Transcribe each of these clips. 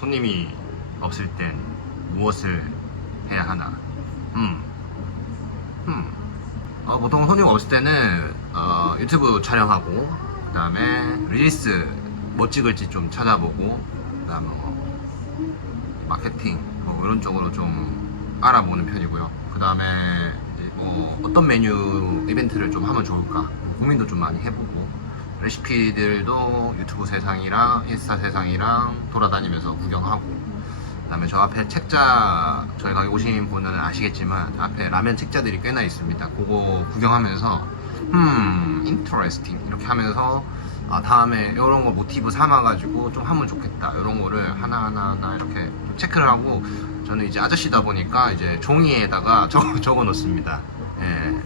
손님이 없을 땐 무엇을 해야 하나? 음. 음. 어, 보통 손님 없을 때는 어, 유튜브 촬영하고 그 다음에 릴리스 뭐 찍을지 좀 찾아보고 그 다음에 뭐 마케팅 뭐 이런 쪽으로 좀 알아보는 편이고요. 그 다음에 이제 뭐 어떤 메뉴 이벤트를 좀 하면 좋을까 고민도 좀 많이 해보고 레시피들도 유튜브 세상이랑 인스타 세상이랑 돌아다니면서 구경하고 그다음에 저 앞에 책자 저희 가게 오신 분은 아시겠지만 앞에 라면 책자들이 꽤나 있습니다. 그거 구경하면서 음 인터레스팅 이렇게 하면서 아 다음에 이런 거 모티브 삼아가지고 좀 하면 좋겠다 이런 거를 하나 하나 이렇게 좀 체크를 하고 저는 이제 아저씨다 보니까 이제 종이에다가 적어, 적어 놓습니다. 예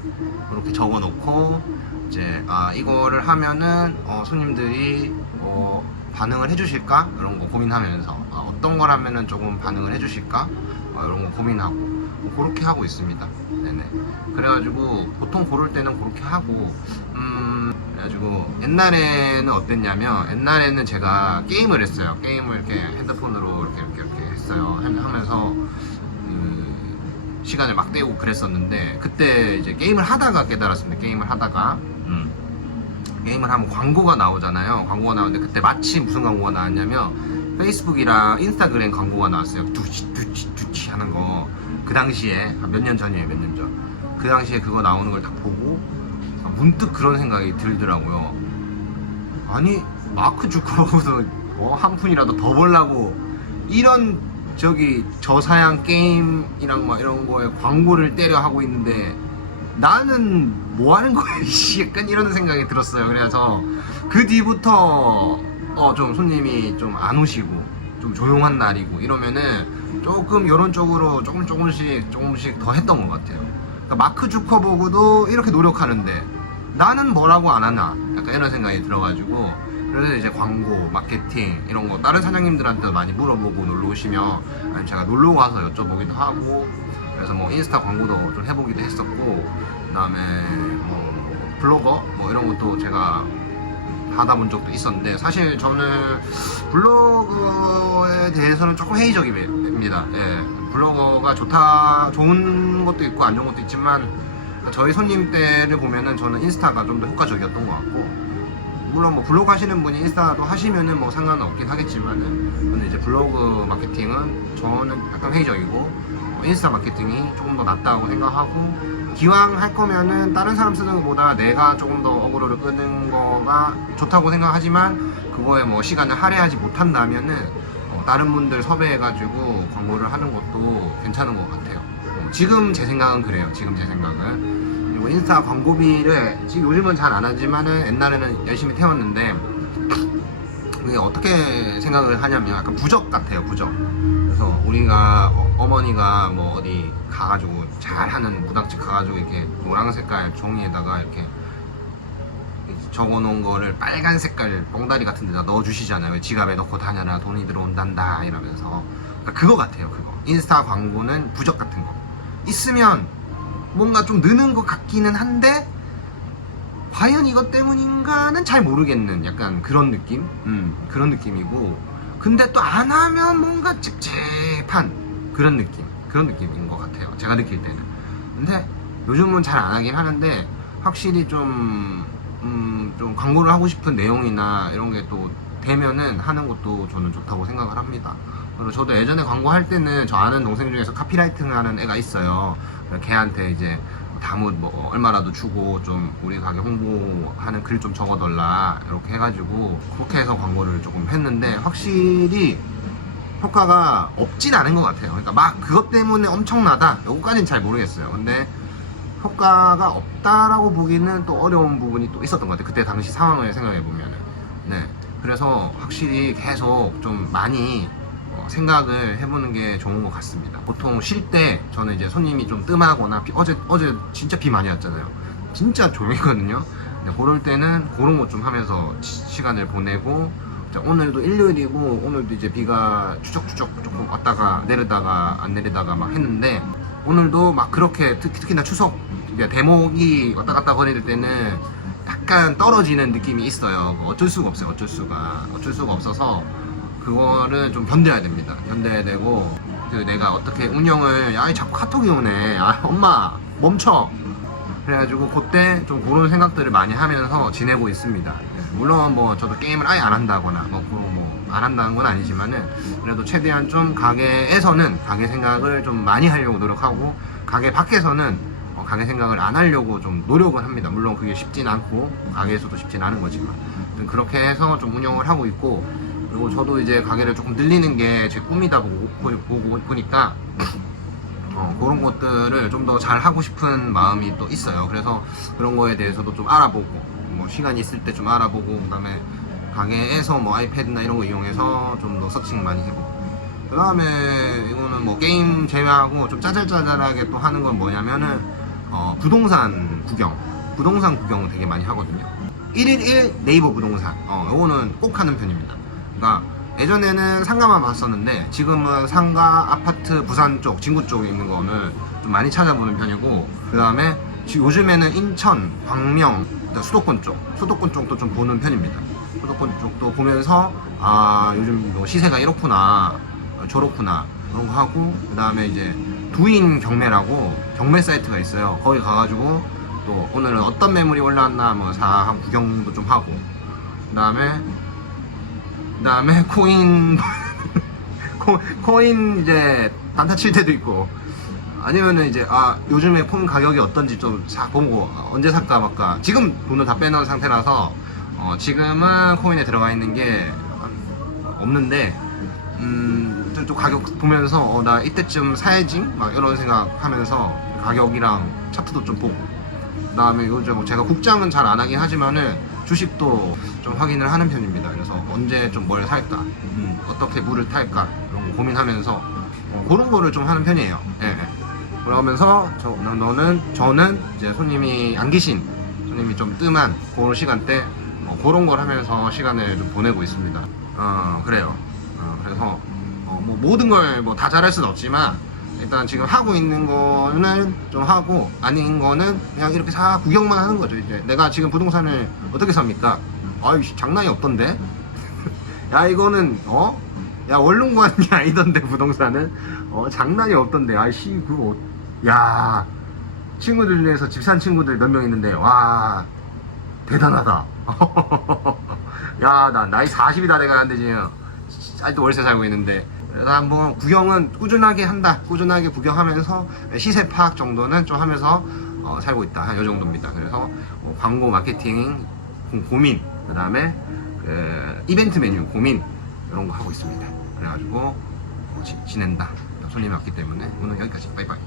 그렇게 적어 놓고 이제 아 이거를 하면은 어, 손님들이 어, 반응을 해주실까 이런 거 고민하면서 아, 어떤 걸 하면은 조금 반응을 해주실까 어, 이런 거 고민하고 뭐 그렇게 하고 있습니다. 네네. 그래가지고 보통 고를 때는 그렇게 하고 음 그래가지고 옛날에는 어땠냐면 옛날에는 제가 게임을 했어요. 게임을 이렇게 핸드폰으로 이렇게 이렇게, 이렇게 했어요. 하- 하면서 그 시간을 막 때우고 그랬었는데 그때 이제 게임을 하다가 깨달았습니다. 게임을 하다가 음. 게임을 하면 광고가 나오잖아요. 광고가 나오는데 그때 마침 무슨 광고가 나왔냐면 페이스북이랑 인스타그램 광고가 나왔어요. 두치 두치 두치 하는 거. 그 당시에 몇 년 전이에요. 몇 년 전. 그 당시에 그거 나오는 걸딱 보고 문득 그런 생각이 들더라고요. 아니 마크 주커버그도 뭐 한 푼이라도 더 벌라고 이런 저기 저사양 게임이랑 막 이런 거에 광고를 때려 하고 있는데 나는 뭐 하는 거야? 씨 약간 이런 생각이 들었어요. 그래서 그 뒤부터 어 좀 손님이 좀 안 오시고 좀 조용한 날이고 이러면은 조금 이런 쪽으로 조금 조금씩 조금씩 더 했던 것 같아요. 그러니까 마크 주커버그도 이렇게 노력하는데 나는 뭐라고 안 하나? 약간 이런 생각이 들어가지고 그래서 이제 광고, 마케팅 이런 거 다른 사장님들한테 많이 물어보고 놀러 오시면 아니면 제가 놀러 가서 여쭤보기도 하고 그래서 뭐 인스타 광고도 좀 해보기도 했었고 그다음에 뭐 블로거 뭐 이런 것도 제가 하다 본 적도 있었는데 사실 저는 블로그에 대해서는 조금 회의적입니다. 예, 블로거가 좋다 좋은 것도 있고 안 좋은 것도 있지만 저희 손님 때를 보면은 저는 인스타가 좀 더 효과적이었던 것 같고 물론 뭐 블로그 하시는 분이 인스타도 하시면은 뭐 상관은 없긴 하겠지만은 저는 이제 블로그 마케팅은 저는 약간 회의적이고 뭐 인스타 마케팅이 조금 더 낫다고 생각하고 기왕 할 거면은 다른 사람 쓰는 것보다 내가 조금 더 어그로를 끄는 거가 좋다고 생각하지만 그거에 뭐 시간을 할애하지 못한다면은 어, 다른 분들 섭외해가지고 광고를 하는 것도 괜찮은 것 같아요. 어, 지금 제 생각은 그래요. 지금 제 생각은 그리고 인스타 광고비를 지금 요즘은 잘 안 하지만은 옛날에는 열심히 태웠는데 이게 어떻게 생각을 하냐면 약간 부적 같아요. 부적. 그래서 우리가 어, 머니가뭐 어디 가가지고 잘하는 무당집 가가지고 이렇게 노란 색깔 종이에다가 이렇게 적어놓은 거를 빨간 색깔 뽕다리 같은 데다 넣어주시잖아요. 왜 지갑에 넣고 다녀라 돈이 들어온단다 이러면서 그러니까 그거 같아요. 그거 인스타 광고는 부적 같은 거 있으면 뭔가 좀 느는 것 같기는 한데 과연 이것 때문인가는 잘 모르겠는 약간 그런 느낌? 음, 그런 느낌이고. 근데 또 안 하면 뭔가 찝찝한 그런 느낌 그런 느낌인 것 같아요. 제가 느낄 때는. 근데 요즘은 잘 안 하긴 하는데 확실히 좀, 음, 좀 광고를 하고 싶은 내용이나 이런 게 또 되면은 하는 것도 저는 좋다고 생각을 합니다. 그리고 저도 예전에 광고할 때는 저 아는 동생 중에서 카피라이팅 하는 애가 있어요 걔한테 이제 다뭇 뭐 얼마라도 주고 좀 우리 가게 홍보하는 글 좀 적어달라 이렇게 해가지고 그렇게 해서 광고를 조금 했는데 확실히 효과가 없진 않은 것 같아요. 그러니까 막 그것 때문에 엄청나다 요거까지는 잘 모르겠어요. 근데 효과가 없다라고 보기는 또 어려운 부분이 또 있었던 것 같아요. 그때 당시 상황을 생각해 보면은 네 그래서 확실히 계속 좀 많이 어, 생각을 해보는 게 좋은 것 같습니다. 보통 쉴 때 저는 이제 손님이 좀 뜸하거나 비- 어제 어제 진짜 비 많이 왔잖아요. 진짜 조용했거든요. 그럴 때는 그런 것 좀 하면서 시, 간을 보내고 자, 오늘도 일요일이고 오늘도 이제 비가 추적추적 조금 왔다가 내리다가 안 내리다가 막 했는데 오늘도 막 그렇게 특히, 특히나 추석 대목이 왔다 갔다 거릴 때는 약간 떨어지는 느낌이 있어요. 어쩔 수가 없어요. 어쩔 수가 어쩔 수가 없어서 그거를 좀 견뎌야 됩니다. 견뎌야 되고 그 내가 어떻게 운영을 야 자꾸 카톡이 오네. 아 엄마 멈춰. 그래가지고 그때 좀 그런 생각들을 많이 하면서 지내고 있습니다. 물론 뭐 저도 게임을 아예 안 한다거나 뭐 그런 뭐 안 한다는 건 아니지만은 그래도 최대한 좀 가게에서는 가게 생각을 좀 많이 하려고 노력하고 가게 밖에서는 어, 가게 생각을 안 하려고 좀 노력을 합니다. 물론 그게 쉽진 않고 가게에서도 쉽진 않은 거지만 그렇게 해서 좀 운영을 하고 있고 그리고 저도 이제 가게를 조금 늘리는 게 제 꿈이다 보고, 보고 보니까 어, 그런 것들을 좀 더 잘 하고 싶은 마음이 또 있어요. 그래서 그런 거에 대해서도 좀 알아보고, 뭐 시간이 있을 때 좀 알아보고, 그다음에 가게에서 뭐 아이패드나 이런 거 이용해서 좀 더 서칭 많이 해보고. 그 다음에 이거는 뭐 게임 제외하고 좀 짜잘짜잘하게 또 하는 건 뭐냐면은 어, 부동산 구경. 부동산 구경을 되게 많이 하거든요. 1일 1 네이버 부동산. 어, 요거는 꼭 하는 편입니다. 그러니까 예전에는 상가만 봤었는데 지금은 상가, 아파트, 부산 쪽, 진구 쪽에 있는 거는 좀 많이 찾아보는 편이고 그 다음에 요즘에는 인천, 광명, 수도권 쪽, 수도권 쪽도 좀 보는 편입니다. 수도권 쪽도 보면서 아 요즘 뭐 시세가 이렇구나, 어, 저렇구나 그런 거 하고 그 다음에 이제 두인 경매라고 경매 사이트가 있어요. 거기 가가지고 또 오늘은 어떤 매물이 올라왔나 뭐 사한 구경도 좀 하고 그 다음에 그 다음에 코인 코, 코인 이제 단타 칠 때도 있고. 아니면은 이제 아 요즘에 코인 가격이 어떤지 좀 싹 보고 아, 언제 살까 말까. 지금 돈을 다 빼놓은 상태라서 어, 지금은 코인에 들어가 있는 게 없는데 음, 좀, 좀 가격 보면서 어, 나 이때쯤 사야지? 막 이런 생각하면서 가격이랑 차트도 좀 보고. 그다음에 요즘 뭐 제가 국장은 잘 안 하긴 하지만은 주식도 좀 확인을 하는 편입니다. 그래서 언제 좀 뭘 살까, 음, 어떻게 물을 탈까 이런 거 고민하면서 어, 그런 거를 좀 하는 편이에요. 예. 예. 그러면서 저, 너- 너는 저는 이제 손님이 안 계신 손님이 좀 뜸한 그런 시간대 어, 그런 걸 하면서 시간을 좀 보내고 있습니다. 어 그래요. 어, 그래서 어, 뭐 모든 걸 뭐 다 잘할 수는 없지만 일단 지금 하고 있는 거는 좀 하고 아닌 거는 그냥 이렇게 다 구경만 하는 거죠. 이제 내가 지금 부동산을 어떻게 삽니까? 아유 씨, 장난이 없던데. 야 이거는 어? 야 원룸관이 아니던데 부동산은 어 장난이 없던데. 아씨 그거 야 친구들 중에서 집 산 친구들 몇 명 있는데 와 대단하다. 야 나 나이 40이 다 돼가는데 지금 아직도 월세 살고 있는데 그래서 한번 구경은 꾸준하게 한다. 꾸준하게 구경하면서 시세 파악 정도는 좀 하면서 어, 살고 있다. 한 요 정도입니다. 그래서 어, 광고 마케팅 고- 고민, 그 다음에 이벤트 메뉴 고민 이런 거 하고 있습니다. 그래가지고 어, 지, 지낸다. 손님이 왔기 때문에 오늘 여기까지. 바이바이.